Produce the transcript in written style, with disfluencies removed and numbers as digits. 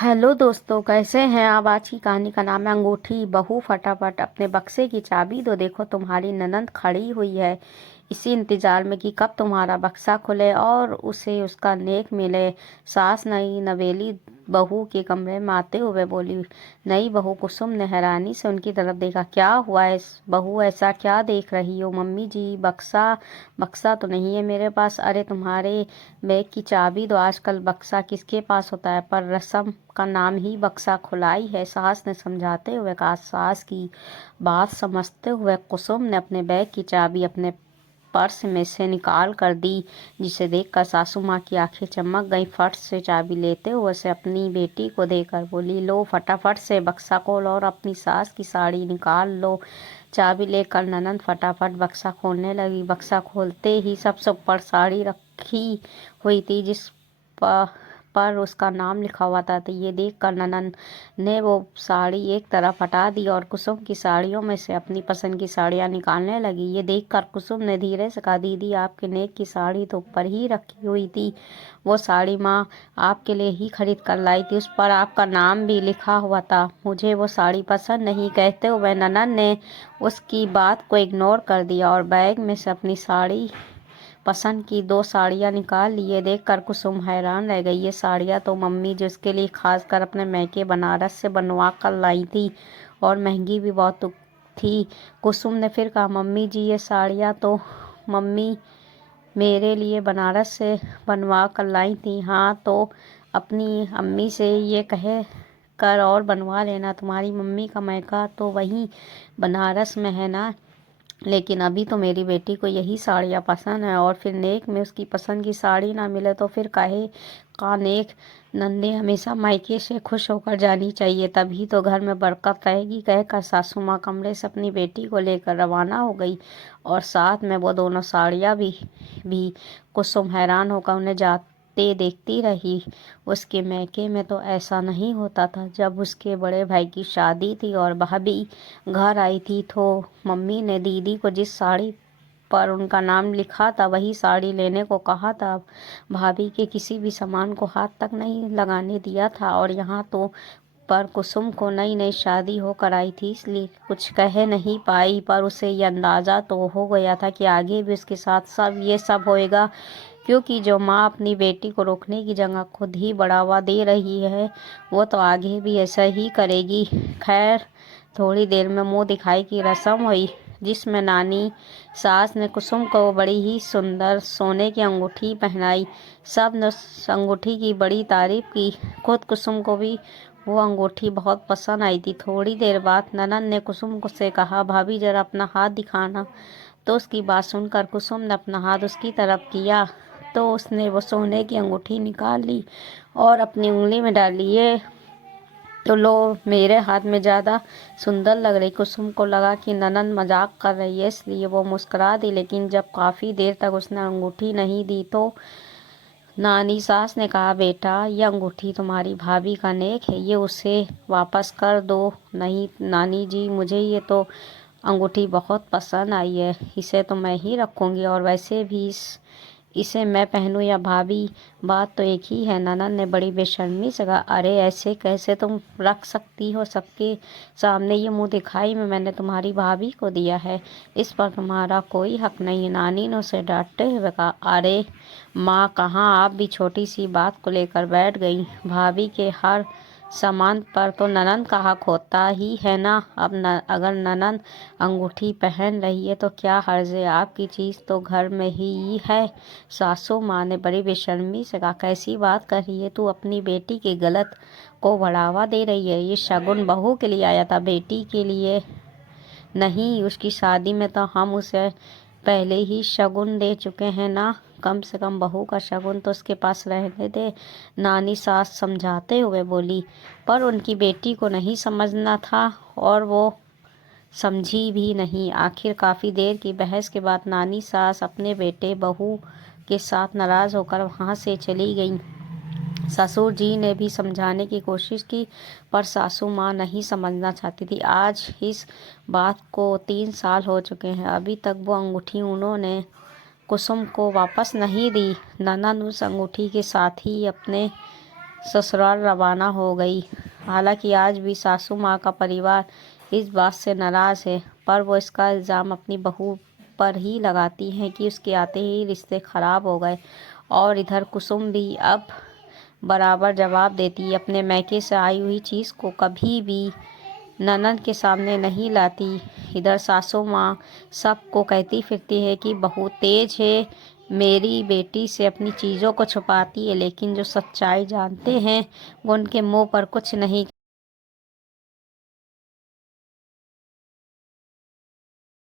Hello दोस्तों, कैसे हैं आप। आज की कहानी का नाम है अंगूठी। बहू फटाफट अपने बक्से की चाबी दो, देखो तुम्हारी ननंद खड़ी हुई है इसी इंतजार में कि कब तुम्हारा बक्सा खुले और उसे उसका नेक मिले। सास नई नवेली बहू के कमरे में आते हुए बोली। नई बहू कुसुम ने हैरानी से उनकी तरफ देखा। क्या हुआ है बहू, ऐसा क्या देख रही हो। मम्मी जी, बक्सा बक्सा तो नहीं है मेरे पास। अरे तुम्हारे बैग की चाबी दो। आजकल बक्सा किसके पास होता है, पर रस्म का नाम ही बक्सा खुलाई है, सास ने समझाते हुए कहा। सास की बात समझते हुए कुसुम ने अपने बैग की चाबी अपने पर्स में से निकाल कर दी, जिसे देखकर सासू माँ की आंखें चमक गईं। फट से चाबी लेते हुए उसे अपनी बेटी को देकर बोली, लो फटाफट से बक्सा खोलो और अपनी सास की साड़ी निकाल लो। चाबी लेकर ननंद फटाफट बक्सा खोलने लगी। बक्सा खोलते ही सबसे ऊपर साड़ी रखी हुई थी, जिस पर उसका नाम लिखा हुआ था। तो ये देखकर ननंद ने वो साड़ी एक तरफ हटा दी और कुसुम की साड़ियों में से अपनी पसंद की साड़ियाँ निकालने लगी। ये देखकर कुसुम ने धीरे से कहा, दीदी आपके नेक की साड़ी तो ऊपर ही रखी हुई थी। वो साड़ी माँ आपके लिए ही खरीद कर लाई थी, उस पर आपका नाम भी लिखा हुआ था। मुझे वो साड़ी पसंद नहीं, कहते हुए ननंद ने उसकी बात को इग्नोर कर दिया और बैग में से अपनी साड़ी पसंद की दो साड़ियाँ निकाल ली। ये देखकर कुसुम हैरान रह गई। ये साड़ियाँ तो मम्मी जिसके लिए खास कर अपने मैके बनारस से बनवा कर लाई थी और महंगी भी बहुत थी। कुसुम ने फिर कहा, मम्मी जी ये साड़ियाँ तो मम्मी मेरे लिए बनारस से बनवा कर लाई थी। हाँ तो अपनी अम्मी से ये कहे कर और बनवा लेना, तुम्हारी मम्मी का मैका तो वहीं बनारस में है ना। लेकिन अभी तो मेरी बेटी को यही साड़ियाँ पसंद है और फिर नेक में उसकी पसंद की साड़ी ना मिले तो फिर काहे का नेक। नंदे हमेशा मायके से खुश होकर जानी चाहिए, तभी तो घर में बरकत रहेगी, कहकर सासू माँ कमरे से अपनी बेटी को लेकर रवाना हो गई और साथ में वो दोनों साड़ियाँ भी। कुसुम हैरान होकर उन्हें जाते देखती रही। उसके मैके में तो ऐसा नहीं होता था। जब उसके बड़े भाई की शादी थी और भाभी घर आई थी तो मम्मी ने दीदी को जिस साड़ी पर उनका नाम लिखा था वही साड़ी लेने को कहा था। भाभी के किसी भी सामान को हाथ तक नहीं लगाने दिया था और यहाँ तो पर कुसुम को नई नई शादी होकर आई थी, इसलिए कुछ कह नहीं पाई, पर उसे ये अंदाज़ा तो हो गया था कि आगे भी उसके साथ सब होएगा, क्योंकि जो माँ अपनी बेटी को रोकने की जगह खुद ही बढ़ावा दे रही है वो तो आगे भी ऐसा ही करेगी। खैर थोड़ी देर में मुंह दिखाई की रस्म हुई, जिसमें नानी सास ने कुसुम को बड़ी ही सुंदर सोने की अंगूठी पहनाई। सब ने उस अंगूठी की बड़ी तारीफ की। खुद कुसुम को भी वो अंगूठी बहुत पसंद आई थी। थोड़ी देर बाद ननंद ने कुसुम को से कहा, भाभी जरा अपना हाथ दिखाना। तो उसकी बात सुनकर कुसुम ने अपना हाथ उसकी तरफ किया तो उसने वो सोने की अंगूठी निकाल ली और अपनी उंगली में डाल ली। ये तो लो मेरे हाथ में ज़्यादा सुंदर लग रही। कुसुम को लगा कि ननंद मजाक कर रही है, इसलिए वो मुस्कुरा दी, लेकिन जब काफ़ी देर तक उसने अंगूठी नहीं दी तो नानी सास ने कहा, बेटा ये अंगूठी तुम्हारी भाभी का नेक है, ये उसे वापस कर दो। नहीं नानी जी, मुझे ये तो अंगूठी बहुत पसंद आई है, इसे तो मैं ही रखूँगी और वैसे भी इसे मैं पहनूं या भाभी बात तो एक ही है। ननद ने बड़ी बेशर्मी से कहा, अरे ऐसे कैसे तुम रख सकती हो, सबके सामने ये मुंह दिखाई में मैंने तुम्हारी भाभी को दिया है, इस पर तुम्हारा कोई हक नहीं है। नानी ने उसे डांटते हुए कहा, अरे माँ कहाँ, आप भी छोटी सी बात को लेकर बैठ गई। भाभी के हर सामान पर तो ननंद का हक होता ही है ना। अब अगर ननंद अंगूठी पहन रही है तो क्या हर्ज है, आपकी चीज़ तो घर में ही है। सासू माँ ने बड़ी बेशर्मी से कहा, कैसी बात कर रही है तू, अपनी बेटी के गलत को बढ़ावा दे रही है। ये शगुन बहू के लिए आया था, बेटी के लिए नहीं। उसकी शादी में तो हम उसे पहले ही शगुन दे चुके हैं ना, कम से कम बहू का शगुन तो उसके पास रहने दे। नानी सास समझाते हुए बोली, पर उनकी बेटी को नहीं समझना था और वो समझी भी नहीं। आखिर काफ़ी देर की बहस के बाद नानी सास अपने बेटे बहू के साथ नाराज़ होकर वहाँ से चली गई। ससुर जी ने भी समझाने की कोशिश की, पर सासू माँ नहीं समझना चाहती थी। आज इस बात को 3 साल हो चुके हैं, अभी तक वो अंगूठी उन्होंने कुसुम को वापस नहीं दी। ननद उस अंगूठी के साथ ही अपने ससुराल रवाना हो गई। हालांकि आज भी सासू माँ का परिवार इस बात से नाराज़ है, पर वो इसका इल्ज़ाम अपनी बहू पर ही लगाती हैं कि उसके आते ही रिश्ते ख़राब हो गए। और इधर कुसुम भी अब बराबर जवाब देती है, अपने मैके से आई हुई चीज़ को कभी भी ननद के सामने नहीं लाती। इधर सासू माँ सबको कहती फिरती है कि बहू तेज है, मेरी बेटी से अपनी चीज़ों को छुपाती है, लेकिन जो सच्चाई जानते हैं वो उनके मुंह पर कुछ नहीं